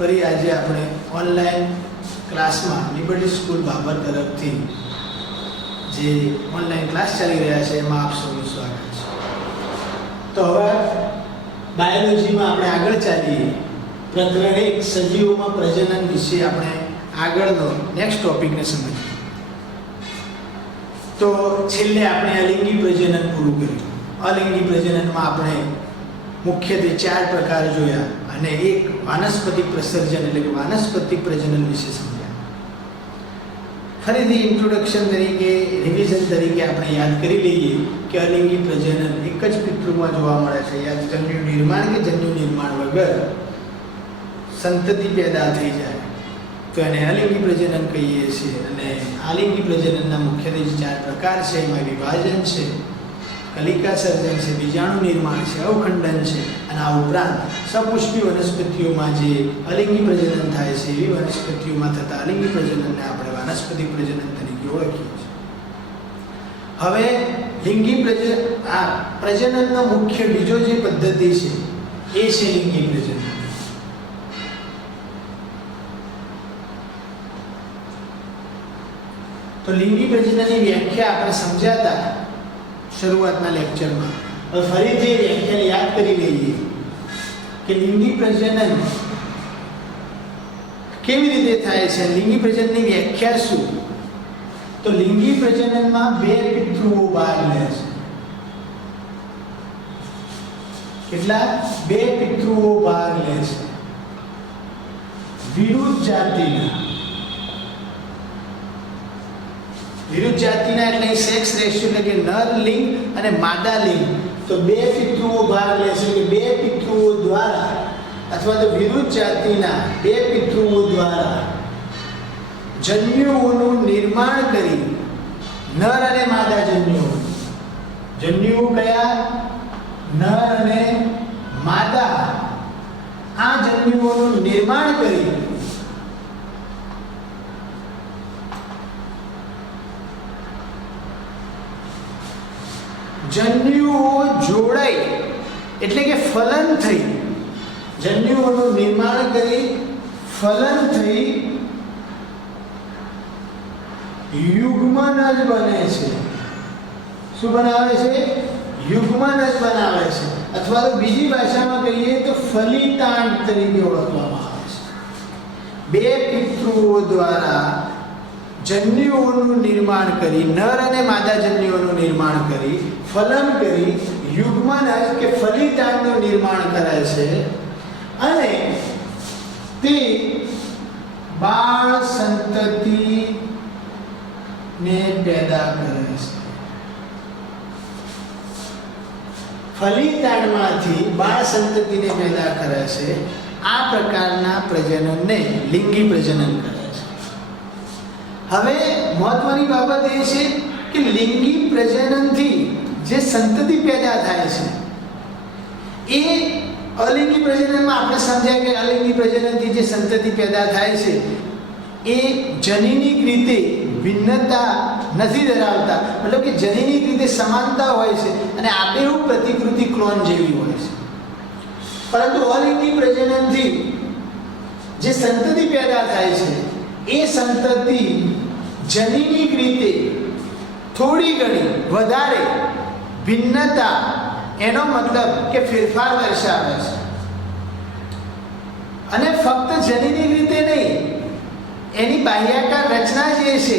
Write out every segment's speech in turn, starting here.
ફરી આજે આપણે ઓનલાઈન ક્લાસમાં લિબર્ટી સ્કૂલ બાબર તરફથી જે ઓનલાઈન ક્લાસ ચાલી રહ્યા છે એમાં આપ સૌનું સ્વાગત છે. તો હવે બાયોલોજીમાં આપણે આગળ ચાલીએ. પ્રકરણ 1 સજીવોમાં પ્રજનન વિશે આપણે આગળનો નેક્સ્ટ ટોપિકને સમજીએ. તો છેલ્લે આપણે અલિંગી પ્રજનન પૂરું કર્યું. અલિંગી પ્રજનનમાં આપણે મુખ્યત્વે 4 પ્રકાર જોયા અને એક વાનસ્પતિક પ્રસર્જન એટલે કે વાનસ્પતિક પ્રજનન વિશે સમજ્યા. ફરીથી ઇન્ટ્રોડક્શન તરીકે રિવિઝન તરીકે આપણે યાદ કરી લઈએ કે અલિંગી પ્રજનન એક જ પિતૃમાં જોવા મળે છે. યાદ જન્યુ નિર્માણ કે જન્યુ નિર્માણ વગર સંતતિ પેદા થઈ જાય તો એને અલિંગી પ્રજનન કહીએ છીએ. અને આલિંગી પ્રજનનના મુખ્યત્વે 4 પ્રકાર છે. એમાં વિભાજન છે, કલિકા સર્જન છે, બીજાણુ નિર્માણ છે, અવખંડન છે અને આ ઉપરાંત સપુષ્પી વનસ્પતિઓમાં જે અલિંગી પ્રજનન થાય છે એવી વનસ્પતિઓમાં થતા અલિંગી પ્રજનનને આપણે વાનસ્પતિક પ્રજનન તરીકે ઓળખીએ છીએ. હવે લિંગી પ્રજનનનો મુખ્ય બીજો જે પદ્ધતિ છે એ છે લિંગી પ્રજનન. તો લિંગી પ્રજનનની વ્યાખ્યા આપણે સમજ્યા હતા શરૂઆતના લેક્ચરમાં. હવે ફરીથી વ્યાખ્યા યાદ કરી લઈએ કે લિંગી પ્રજનન કેવી રીતે થાય છે, લિંગી પ્રજનનની વ્યાખ્યા શું. તો લિંગી પ્રજનનમાં 2 પિતૃઓ ભાગ લે છે. કેટલા? 2 પિતૃઓ ભાગ લે છે. વિરુદ્ધ જાતિના એટલે સેક્સ રેશિયો એટલે કે નર લિંગ અને માદા લિંગ. તો 2 પિતૃઓ ભાગ લે છે કે 2 પિતૃઓ દ્વારા અથવા તો વિરુદ્ધ જાતિના 2 પિતૃઓ દ્વારા જન્યુઓનું નિર્માણ કરી નર અને માદા જન્યુઓ કયા? નર અને માદા. આ જન્યુઓનું નિર્માણ કરી જન્યુઓ જોડાઈ એટલે કે ફલન થઈ, જન્યુઓનું નિર્માણ કરી ફલન થઈ યુગ્મનજ બને છે. શું બનાવે છે? યુગ્મનજ બનાવે છે. અથવા તો બીજી ભાષામાં કહીએ તો ફલિતાંડ તરીકે ઓળખવામાં આવે છે. 2 પિતૃઓ દ્વારા જન્યુઓનું નિર્માણ કરી નર અને માદા જન્યુઓનું નિર્માણ કરી ફલન કરી યુગ્મનજ કે ફલિતાંડનું નિર્માણ કરે છે અને તે બાળ સંતતિને પેદા કરે છે. ફલિતાંડમાંથી બાળ સંતતિને પેદા કરે છે. આ પ્રકારના પ્રજનનને લિંગી પ્રજનન કહે છે. હવે મહત્વની બાબત એ છે કે લિંગી પ્રજનનથી જે સંતતિ પેદા થાય છે એ અલિંગી પ્રજનનમાં આપણે સમજ્યા કે અલિંગી પ્રજનનથી જે સંતતિ પેદા થાય છે એ જનીનિક રીતે ભિન્નતા નથી ધરાવતા. મતલબ કે જનીનિક રીતે સમાનતા હોય છે અને આબેહૂબ પ્રતિકૃતિ ક્લોન જેવી હોય છે. પરંતુ અલિંગી પ્રજનનથી જે સંતતિ પેદા થાય છે એ સંતતિ જનીનિક રીતે થોડી ઘણી વધારે ભિન્નતા એનો મતલબ કે ફેરફાર દર્શાવે છે. અને ફક્ત જનીનિક રીતે નહીં, એની બાહ્યાકાર રચના જે છે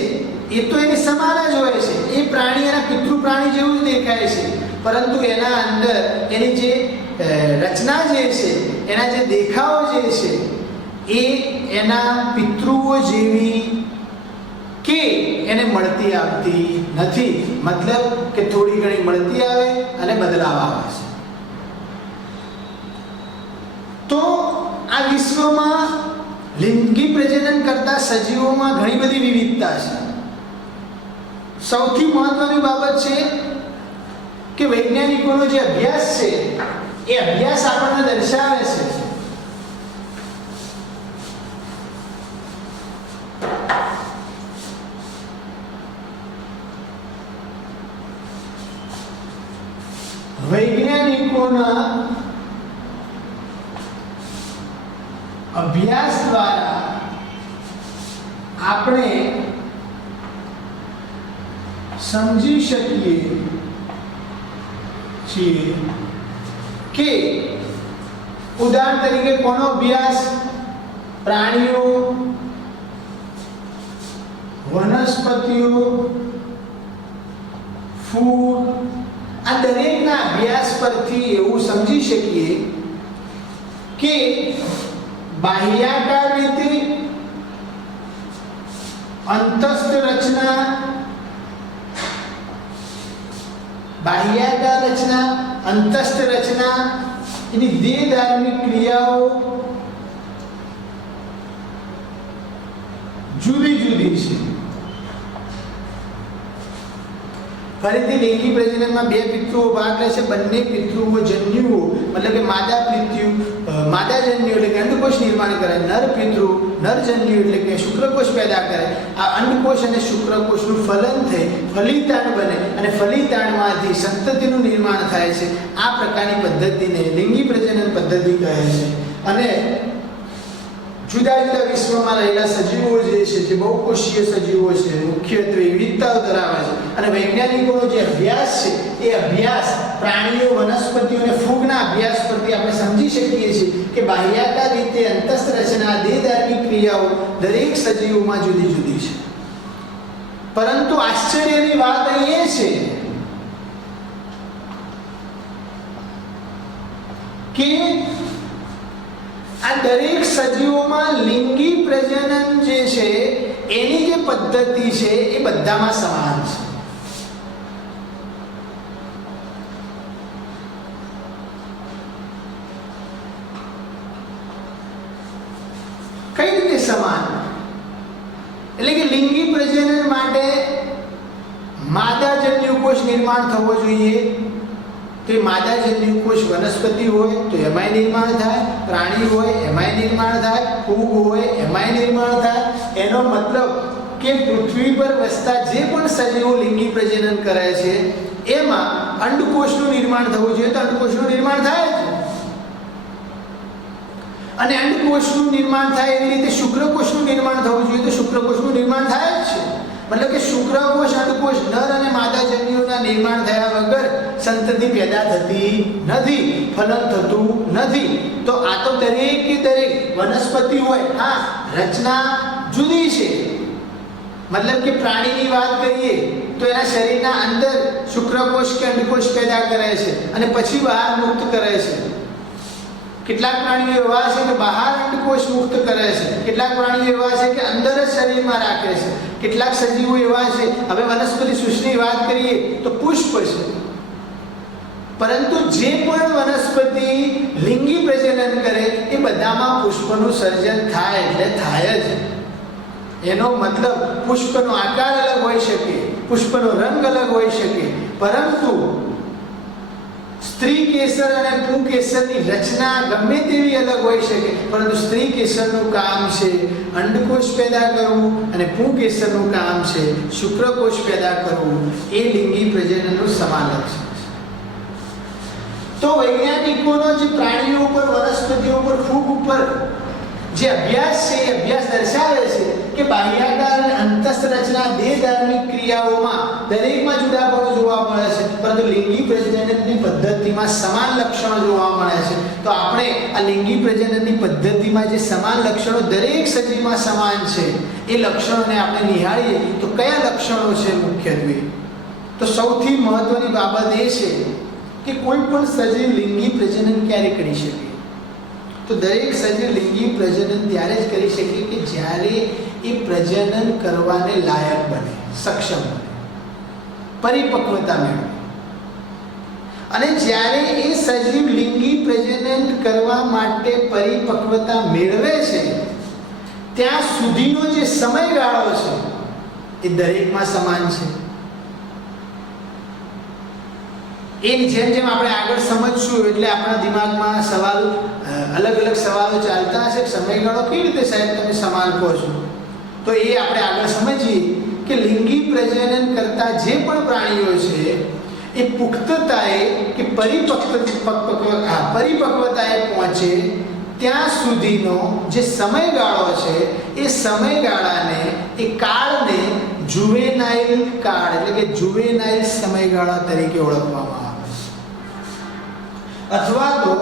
એ તો એની સમાન જ હોય છે. એ પ્રાણી એના પિતૃ પ્રાણી જેવું જ દેખાય છે, પરંતુ એના અંદર એની જે રચના જે છે, એના જે દેખાવ જે છે એ એના પિતૃઓ જેવી કે એને મળતી આવતી નથી. મતલબ કે થોડી ઘણી મળતી આવે અને બદલાવ આવે છે. તો આ વિશ્વમાં લિંગી પ્રજનન કરતા સજીવોમાં ઘણી બધી વિવિધતા છે. સૌથી મહત્વની બાબત છે કે વૈજ્ઞાનિકોનો જે અભ્યાસ છે એ અભ્યાસ આપણને દર્શાવે છે વૈજ્ઞાનિકોના અભ્યાસ દ્વારા આપણે સમજી શકીએ છીએ કે ઉદાહરણ તરીકે કોનો અભ્યાસ? પ્રાણીઓ, વનસ્પતિઓ, ફૂડ, આ દરેકના અભ્યાસ પરથી એવું સમજી શકીએ કે બાહ્યાકાર રીતે અંતસ્થ રચના, બાહ્યાકાર રચના, અંતસ્થ રચના, એની દેહધાર્મિક ક્રિયાઓ જુદી જુદી છે. ફરીથી લિંગી પ્રજનનમાં બે પિતૃઓ ભાગ લે છે. બંને પિતૃઓ જન્યુઓ, મતલબ કે માદા જન્યુ એટલે કે અંડકોષ નિર્માણ કરે. નર પિતૃ નરજન્યુ એટલે કે શુક્રકોષ પેદા કરે. આ અંડકોષ અને શુક્રકોષનું ફલન થઈ ફલિતાંડ બને અને ફલિતાંડમાંથી સંતતિનું નિર્માણ થાય છે. આ પ્રકારની પદ્ધતિને લિંગી પ્રજનન પદ્ધતિ કહે છે. અને જુદા જુદા વિશ્વમાં રહેલા સજીવો જે છે, જે બહુકોષીય સજીવો છે, મુખ્યત્વે વિવિધતાઓ ધરાવે છે. અને વૈજ્ઞાનિકોનો જે અભ્યાસ છે એ અભ્યાસ પ્રાણીઓ, વનસ્પતિઓ અને ફૂગના અભ્યાસ પરથી આપણે સમજી શકીએ છીએ કે બાહ્યાકાર રીતે અંતસ્થ રચના, દેહધાર્મિક ક્રિયાઓ દરેક સજીવોમાં જુદી જુદી છે. પરંતુ આશ્ચર્યની વાત અહીં એ છે કે આ દરેક સજીવોમાં લિંગી પ્રજનન જે છે એની જે પદ્ધતિ છે એ બધામાં સમાન છે. કઈ રીતે સમાન? એટલે કે લિંગી પ્રજનન માટે માદા જન્યુકોષ નિર્માણ થવો જોઈએ. તો માદા જન્યુકોષ વનસ્પતિ હોય તો એમાંય નિર્માણ થાય, પ્રાણી હોય એમાંય નિર્માણ થાય, ફૂગ હોય એમાંય નિર્માણ થાય. એનો મતલબ કે પૃથ્વી પર વસતા જે પણ સજીવો લિંગી પ્રજનન કરે છે એમાં અંડકોષનું નિર્માણ થવું જોઈએ તો અંડકોષનું નિર્માણ થાય જ. અને અંડકોષનું નિર્માણ થાય એવી રીતે શુક્રકોષનું નિર્માણ થવું જોઈએ તો શુક્રકોષનું નિર્માણ થાય જ છે. મતલબ કે શુક્રકોષ, અંડકોષ, નર અને માદા જન્યુઓના નિર્માણ થયા વગર સંતતિ પેદા થતી નથી, ફલન થતું નથી. તો આ તો દરેક કે દરેક વનસ્પતિ હોય, હા રચના જુદી છે. મતલબ કે પ્રાણીની વાત કરીએ તો એના શરીરના અંદર શુક્રકોષ કે અંડકોષ પેદા કરે છે અને પછી બહાર મુક્ત કરે છે. કેટલાક પ્રાણીઓ એવા છે કે બહાર અંડકોષ મુક્ત કરે છે, કેટલાક પ્રાણીઓ એવા છે કે અંદર જ શરીરમાં રાખે છે, કેટલાક સજીવો એવા છે, હવે વનસ્પતિ સૃષ્ટિની વાત કરીએ તો પુષ્પ છે. પરંતુ જે પણ વનસ્પતિ લિંગી પ્રજનન કરે એ બધામાં પુષ્પનું સર્જન થાય એટલે થાય જ. એનો મતલબ પુષ્પનો આકાર અલગ હોઈ શકે, પુષ્પનો રંગ અલગ હોઈ શકે, પરંતુ સ્ત્રી કેસર અને પુંકેસરની રચના ગમે તેવી અલગ હોઈ શકે, પરંતુ સ્ત્રી કેસરનું કામ છે અંડકોષ પેદા કરવું અને પુંકેસરનું કામ છે શુક્રકોષ પેદા કરવું. એ લિંગી પ્રજનનનું સમાન લક્ષણ છે. તો વૈજ્ઞાનિકોનો જે પ્રાણીઓ ઉપર, વનસ્પતિઓ ઉપર, ફૂગ ઉપર જે અભ્યાસ છે એ અભ્યાસ દર્શાવે છે કે બાહ્યાકાર અને અંતસ્થ રચના, દેહધાર્મિક ક્રિયાઓમાં દરેકમાં જુદાપણું જોવા મળે છે, પરંતુ લિંગી પ્રજનનની પદ્ધતિમાં સમાન લક્ષણો જોવા મળે છે. તો આપણે આ લિંગી પ્રજનનની પદ્ધતિમાં જે સમાન લક્ષણો દરેક સજીવમાં સમાન છે એ લક્ષણોને આપણે નિહાળીએ તો કયા લક્ષણો છે મુખ્યત્વે? તો સૌથી મહત્વની બાબત એ છે કે કોઈ પણ સજીવ લિંગી પ્રજનન ક્યારે કરી શકે? તો દરેક સજીવ લિંગી પ્રજનન ત્યારે જ કરી શકે કે જ્યારે એ પ્રજનન કરવાને લાયક બને, સક્ષમ બને, પરિપક્વતા મેળવે. અને જ્યારે એ સજીવ લિંગી પ્રજનન કરવા માટે પરિપક્વતા મેળવે છે ત્યાં સુધીનો જે સમયગાળો છે એ દરેકમાં સમાન છે. એની જેમ જેમ આપણે આગળ સમજશું એટલે આપણા દિમાગમાં સવાલ અલગ અલગ સવાલો ચાલતા હશે. સમયગાળો કેવી રીતે સાહેબ તમે સમાન કહો છો? તો એ આપણે આગળ સમજીએ કે લિંગી પ્રજનન કરતા જે પણ પ્રાણીઓ છે એ પુખ્તતાએ કે પરિપક્વતાએ પહોંચે ત્યાં સુધીનો જે સમયગાળો છે એ સમયગાળાને એ કાળને જુવેનાઇલ કાળ એટલે કે જુવેનાઇલ સમયગાળા તરીકે ઓળખવામાં આવે છે અથવા તો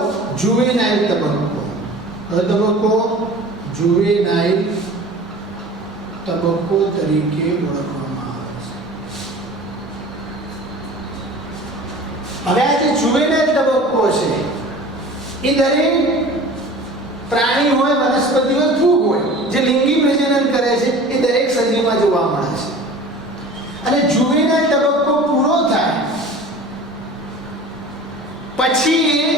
જુવેનાઇલ તબક્કો. તબક્કો જુવેનાઇલ તબક્કો તરીકે ઓળખવામાં આવે છે. હવે આ જે જુવેનાઇલ તબક્કો છે એ દરેક પ્રાણી હોય, વનસ્પતિ હોય, ફૂગ હોય જે લિંગી પ્રજનન કરે છે એ દરેક સજીવમાં જોવા મળે છે. અને જુવેનાઇલ તબક્કો પૂરો થાય પછી એ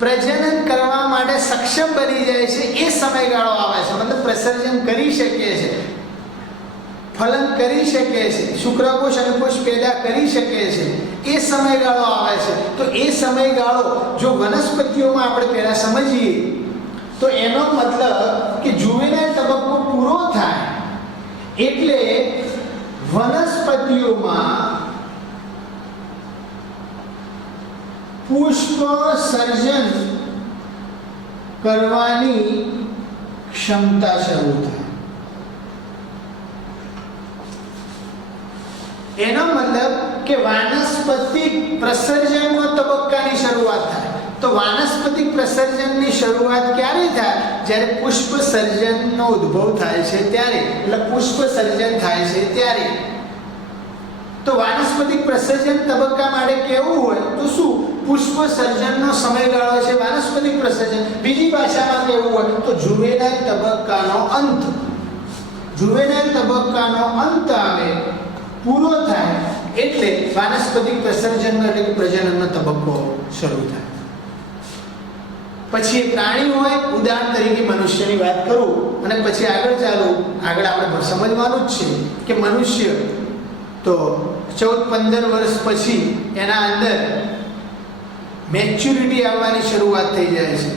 પ્રજનન કરવા માટે સક્ષમ બની જાય છે. એ સમયગાળો આવે છે, મતલબ પ્રસર્જન કરી શકે છે, ફલન કરી શકે છે, શુક્રકોષ અંડકોષ પેદા કરી શકે છે. એ સમયગાળો આવે છે. તો એ સમયગાળો જો વનસ્પતિઓમાં આપણે પહેલા સમજીએ તો એનો મતલબ કે જુવેનાઇલ તબક્કો પૂરો થાય એટલે વનસ્પતિઓમાં પુષ્પ સર્જન કરવાની ક્ષમતા શરૂ થાય. એનો મતલબ કે વાનસ્પતિક પ્રસર્જનનો તબક્કાની શરૂઆત થાય. તો વાનસ્પતિક પ્રસર્જનની શરૂઆત ક્યારે થાય? જ્યારે પુષ્પ સર્જનનો ઉદ્ભવ થાય છે ત્યારે, એટલે પુષ્પ સર્જન થાય છે ત્યારે. તો વાનસ્પતિક પ્રસર્જન તબક્કા માટે કેવું હોય તો શું? પુષ્પ સર્જનનો સમયગાળો છે વાનસ્પતિક પ્રસર્જન. બીજી ભાષામાં કેવું હોય તો જુવેનાઇલ તબક્કાનો અંત. જુવેનાઇલ તબક્કાનો અંત આવે, પૂરો થાય એટલે વાનસ્પતિક પ્રસર્જનનો એટલે કે પ્રજનનનો તબક્કો શરૂ થાય. પછી પ્રાણી હોય, ઉદાહરણ તરીકે મનુષ્યની વાત કરું અને પછી આગળ ચાલુ. આગળ આપણે સમજવાનું જ છે કે મનુષ્ય તો 14-15 વર્ષ પછી એના અંદર મેચ્યુરિટી આવવાની શરૂઆત થઈ જાય છે.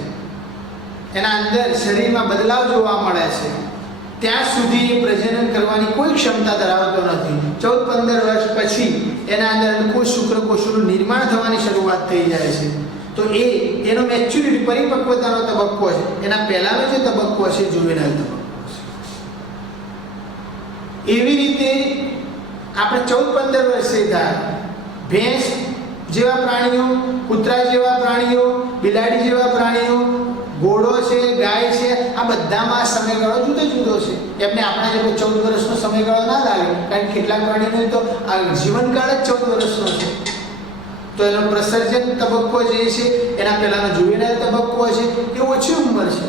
એના અંદર શરીરમાં બદલાવ જોવા મળે છે. ત્યાં સુધી એ પ્રજનન કરવાની કોઈ ક્ષમતા ધરાવતો નથી. 14-15 વર્ષ પછી એના અંદર અંડકોષ શુક્રકોષોનું નિર્માણ થવાની શરૂઆત થઈ જાય છે. તો એનો મેચ્યુરિટી પરિપક્વતાનો તબક્કો છે. એના પહેલાનો જે તબક્કો છે જુવેનાઇલ તબક્કો છે. એવી રીતે આપણે 14-15 વર્ષે થાય ભેંસ જેવા પ્રાણીઓ, કૂતરા જેવા પ્રાણીઓ, બિલાડી જેવા પ્રાણીઓ, ઘોડો છે, ગાય છે, આ બધામાં સમયગાળો જુદો જુદો છે. એમને આપણા જેવો 14 વર્ષનો સમયગાળો ના લાગે, કારણ કે કેટલાક પ્રાણીનો તો આ જીવનકાળ જ 14 વર્ષનો છે. તો એનો પ્રસર્જન તબક્કો જે છે એના પહેલાનો જુવેનાઇલ તબક્કો છે એ ઓછી ઉંમર છે.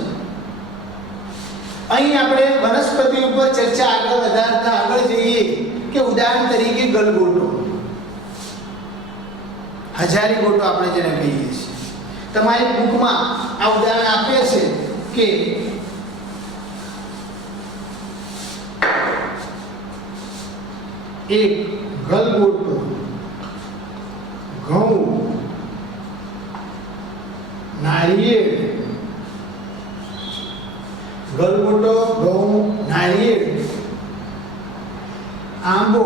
અહીં આપણે વનસ્પતિ ઉપર ચર્ચા આગળ વધારતા આગળ જઈએ કે ઉદાહરણ તરીકે ગલગોટો, હજારી ગોટો આપણે જેને કહીએ છીએ. તમારી બુકમાં આ ઉદાહરણ આપે છે કે એક ગલગોટો ઘઉં, નારિયેળ, ગલગોટો, ઘઉં, નારિયેળ, આંબો,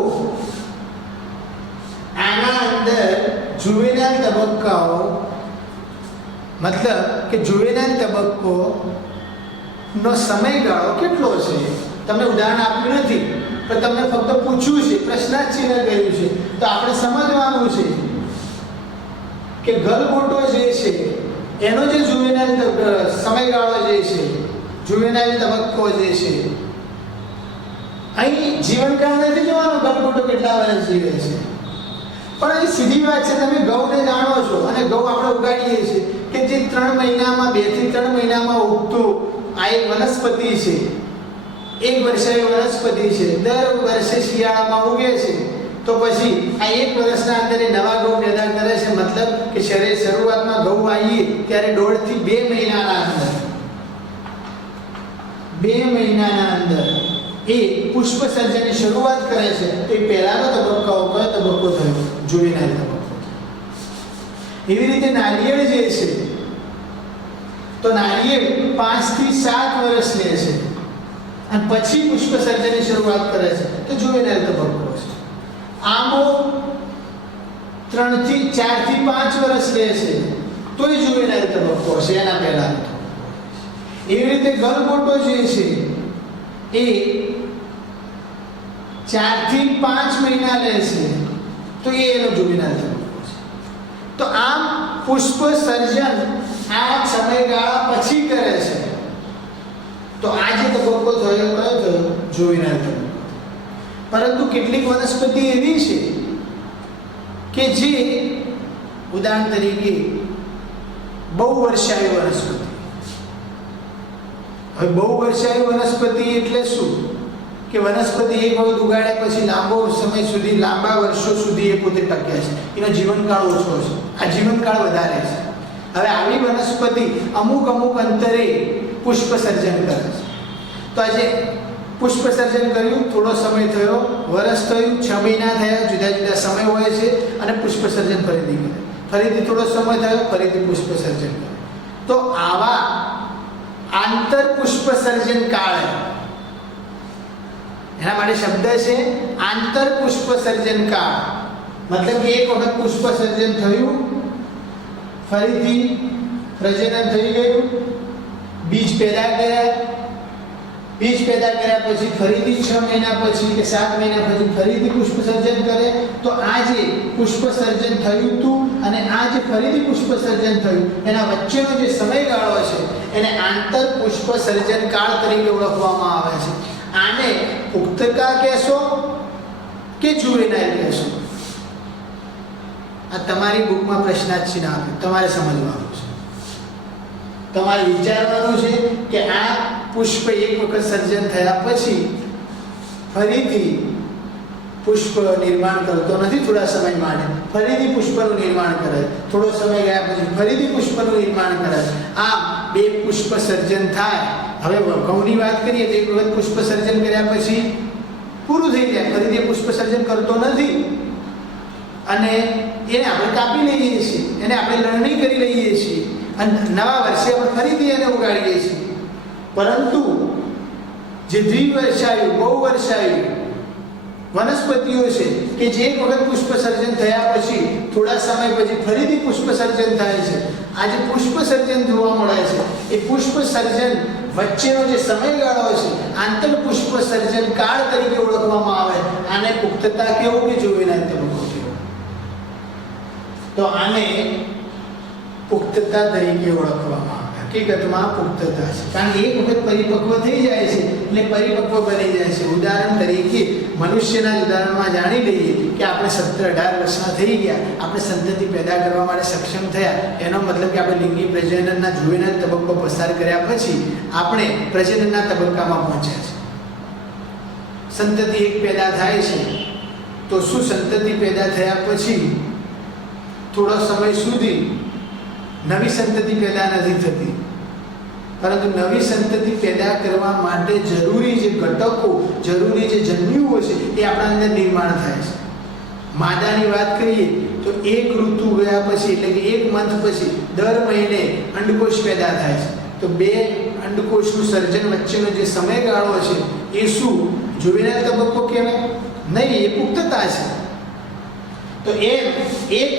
આના અંદર જુવેનાઇલ તબક્કાઓ, મતલબ કે જુવેનાઇલ તબક્કો નો સમયગાળો કેટલો છે? તમને ઉદાહરણ આપ્યું નથી પણ તમને ફક્ત પૂછ્યું છે, પ્રશ્નાર્થ ચિહ્ન કર્યું છે. તો આપણે સમજવાનું છે કે ગલગોટો જે છે એનો જે જુવેનાઇલ સમયગાળો જે છે, જુવેનાઇલ તબક્કો જે છે, અહીં જીવનકાળ નથી જોવાનો ગલગોટો કેટલા વર્ષ જીવે છે. પણ અહીં સીધી વાત છે, તમે ઘઉંને જાણો છો અને ઘઉં આપણે ઉગાડીએ છીએ કે જે 3 મહિનામાં 2 થી 3 મહિનામાં ઉગતું આ એક વનસ્પતિ છે, એક વર્ષાય વનસ્પતિ છે. દર વર્ષે શિયાળામાં ઉગે છે. તો પછી આ એક વર્ષના અંદર એ નવા ઘઉં પેદા કરે છે. મતલબ કે શરૂઆતમાં ઘઉં આવીએ ત્યારે 1.5 થી 2 મહિનાના અંદર 2 મહિનાના અંદર એ પુષ્પ સર્જનની શરૂઆત કરે છે. તો એ પહેલાનો તબક્કો કયો તબક્કો થયો? જુવેનાઇલ તબક્કો. એવી રીતે નારિયેળ જે છે તો નારિયેળ 5 થી 7 વર્ષ લે છે અને પછી પુષ્પ સર્જનની શરૂઆત કરે છે. તો જુવેનાઇલ તબક્કો છે. આંબો 4 થી 5 વર્ષ લે છે તોય જુવેનાઇલ તબક્કો હશે એના પહેલાનો. એવી રીતે ગલગોટો જે છે એ 4 થી 5 મહિના લેશે તો એ એનો જુવેનાઇલ તબક્કો છે. તો આમ પુષ્પ સર્જન આ સમયગાળા પછી કરે છે. તો આ જે તબક્કો થયો કયો થયો? જુવેનાઇલ તબક્કો. પરંતુ કેટલીક વનસ્પતિ એવી છે કે જે ઉદાહરણ તરીકે બહુ વર્ષાયુ વનસ્પતિ. હવે બહુ વર્ષાયુ વનસ્પતિ એટલે શું? કે વનસ્પતિ એક વખત ઉગાડ્યા પછી લાંબો સમય સુધી, લાંબા વર્ષો સુધી એ પોતે ટકે છે. એનો જીવનકાળ ઓછો છે, આ જીવનકાળ વધારે છે. હવે આવી વનસ્પતિ અમુક અંતરે પુષ્પ સર્જન કરે છે. તો આજે પુષ્પ સર્જન કર્યું, થોડો સમય થયો, વર્ષ થયું, 6 મહિના થયા, જુદા જુદા સમય હોય છે, અને પુષ્પ સર્જન ફરીથી કરે. ફરીથી થોડો સમય થયો, ફરીથી પુષ્પ સર્જન કરે. તો આવા આંતર પુષ્પ સર્જન કાળ, એના માટે શબ્દ છે આંતર પુષ્પ સર્જન કાળ. મતલબ કે એક વખત પુષ્પ સર્જન થયું, ફરીથી પ્રજનન થઈ ગયું, બીજ પેદા કર્યા, બીજ પેદા કર્યા પછી ફરીથી 6 મહિના પછી કે 7 મહિના પછી ફરીથી પુષ્પ સર્જન કરે. તો આ જે પુષ્પ સર્જન થયું હતું અને આ જે ફરીથી પુષ્પ સર્જન થયું એના વચ્ચેનો જે સમયગાળો છે એને આંતર પુષ્પ સર્જન કાળ તરીકે ઓળખવામાં આવે છે. આને પુખ્તકા કહેશો કે જુવેનાઇલ કહેશો? આ તમારી બુકમાં પ્રશ્નાર્થ ચિહ્ન આપ્યું, તમારે સમજવાનું છે. તમારે વિચારવાનું છે કે આ પુષ્પ એક વખત સર્જન થયા પછી ફરીથી પુષ્પ નિર્માણ કરતો નથી. થોડા સમય માટે ફરીથી પુષ્પનું નિર્માણ કરે, થોડો સમય ગયા પછી ફરીથી પુષ્પનું નિર્માણ કરે. આમ 2 પુષ્પ સર્જન થાય. હવે ઘઉંની વાત કરીએ તો એક વખત પુષ્પ સર્જન કર્યા પછી પૂરું થઈ જાય, ફરીથી પુષ્પ સર્જન કરતો નથી અને એને આપણે કાપી લઈએ છીએ, એને આપણે લણણી કરી લઈએ છીએ અને નવા વર્ષે આપણે ફરીથી એને ઉગાડીએ છીએ. પરંતુ જે દ્વિવર્ષાયુ, બહુવર્ષાયુ વનસ્પતિઓ છે કે જે એક વખત પુષ્પ સર્જન થયા પછી થોડા સમય પછી ફરીથી પુષ્પ સર્જન થાય છે, આ જે પુષ્પ સર્જન જોવા મળે છે એ પુષ્પ સર્જન વચ્ચેનો જે સમયગાળો છે આંતર પુષ્પ સર્જન કાળ તરીકે ઓળખવામાં આવે. આને પુખ્તતા કેવું કે જુવેનાઇલ તબક્કો કેવો? તો આને પુખ્તતા તરીકે ઓળખવામાં આવે. હકીકતમાં પુખ્તતા છે, કારણ કે એક વખત પરિપક્વ થઈ જાય છે એટલે પરિપક્વ બની જાય છે. ઉદાહરણ તરીકે મનુષ્યના ઉદાહરણમાં જાણી લઈએ કે આપણે 17-18 વર્ષના થઈ ગયા, આપણે સંતતિ પેદા કરવા માટે સક્ષમ થયા. એનો મતલબ કે આપણે લિંગી પ્રજનનના જુવેનાઇલ તબક્કો પસાર કર્યા પછી આપણે પ્રજનનના તબક્કામાં પહોંચ્યા છે. સંતતિ એક પેદા થાય છે તો શું સંતતિ પેદા થયા પછી થોડો સમય સુધી નવી સંતતિ પેદા નથી થતી, પરંતુ નવી સંતતિ પેદા કરવા માટે જરૂરી જે ઘટકો, જરૂરી જે જન્યુઓ છે એ આપણા અંદર નિર્માણ થાય છે. માદાની વાત કરીએ તો એક ઋતુ ગયા પછી એટલે કે 1 મંથ પછી દર મહિને અંડકોષ પેદા થાય છે. તો 2 અંડકોષનું સર્જન વચ્ચેનો જે સમયગાળો છે એ શું જુવેનાઇલ તબક્કો કહેવાય? નહીં, એ પુખ્તતા છે. તો એક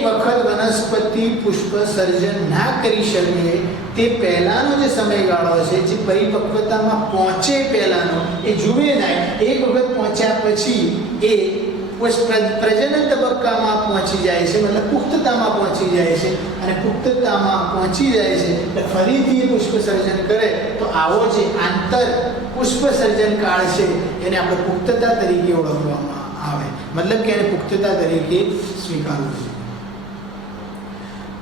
વખત વનસ્પતિ પુષ્પ સર્જન ના કરી શકે તે પહેલાનો જે સમયગાળો છે, જે પરિપક્વતામાં પહોંચે પહેલાનો, એ જુવેનાઇલ. એક વખત પહોંચ્યા પછી એ પ્રજનન તબક્કામાં પહોંચી જાય છે, મતલબ પુખ્તતામાં પહોંચી જાય છે. અને પુખ્તતામાં પહોંચી જાય છે એટલે ફરીથી પુષ્પ સર્જન કરે. તો આવો જે આંતર પુષ્પ સર્જન કાળ છે એને આપણે પુખ્તતા તરીકે ઓળખવામાં આવે. મતલબ કે એને પુખ્તતા તરીકે સ્વીકારવું છે.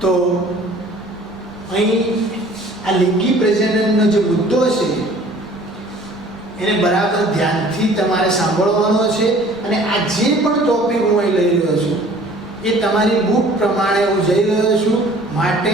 તો અહીં આ લિંગી પ્રજનનનો જે મુદ્દો છે એને બરાબર ધ્યાનથી તમારે સાંભળવાનો છે. અને આ જે પણ ટોપિક હું અહીં લઈ રહ્યો છું એ તમારી બુક પ્રમાણે હું જઈ રહ્યો છું. માટે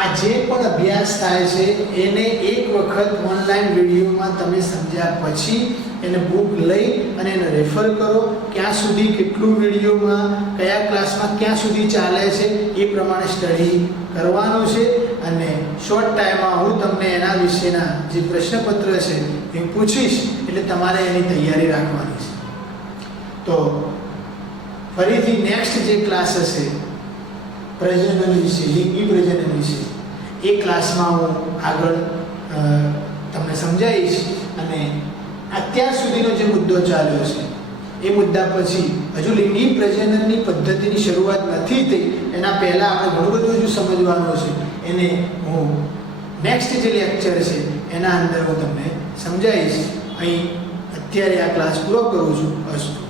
આ જે પણ અભ્યાસ થાય છે એને એક વખત ઓનલાઈન વિડીયોમાં તમે સમજ્યા પછી એને બુક લઈ અને એને રેફર કરો. ક્યાં સુધી કેટલું વિડીયોમાં, કયા ક્લાસમાં ક્યાં સુધી ચાલે છે એ પ્રમાણે સ્ટડી કરવાનું છે. અને શોર્ટ ટાઈમમાં હું તમને એના વિશેના જે પ્રશ્નપત્ર છે એ પૂછીશ, એટલે તમારે એની તૈયારી રાખવાની છે. તો ફરીથી નેક્સ્ટ જે ક્લાસ હશે પ્રજનન વિશે, લિંગી પ્રજનન વિશે, એ ક્લાસમાં હું આગળ તમને સમજાવીશ. અને અત્યાર સુધીનો જે મુદ્દો ચાલ્યો છે એ મુદ્દા પછી હજુ લિંગી પ્રજનનની પદ્ધતિની શરૂઆત નથી થઈ, એના પહેલાં આપણે ઘણું બધું હજુ સમજવાનું છે. એને હું નેક્સ્ટ જે લેક્ચર છે એના અંદર હું તમને સમજાવીશ. અહીં અત્યારે આ ક્લાસ પૂરો કરું છું. અસ્તુ.